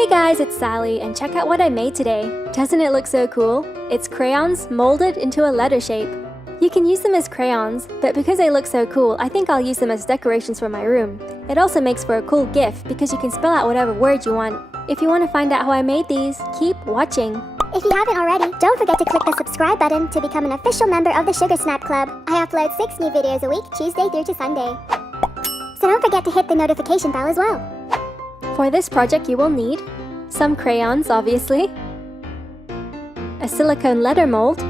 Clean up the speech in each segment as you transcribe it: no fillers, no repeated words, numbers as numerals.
Hey guys, it's Sally, and check out what I made today. Doesn't it look so cool? It's crayons molded into a letter shape. You can use them as crayons, but because they look so cool, I think I'll use them as decorations for my room. It also makes for a cool gift because you can spell out whatever word you want. If you want to find out how I made these, keep watching. If you haven't already, don't forget to click the subscribe button to become an official member of the Sugar Snap Club. I upload 6 new videos a week, Tuesday through to Sunday. So don't forget to hit the notification bell as well. For this project you will need some crayons, obviously, a silicone letter mold,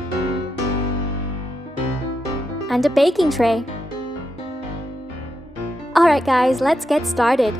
and a baking tray. Alright guys, let's get started.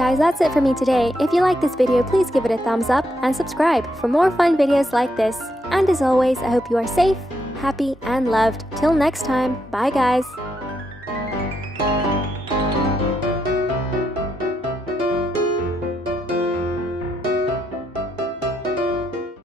guys, that's it for me today. If you like this video, please give it a thumbs up and subscribe for more fun videos like this. And as always, I hope you are safe, happy, and loved. Till next time, bye guys!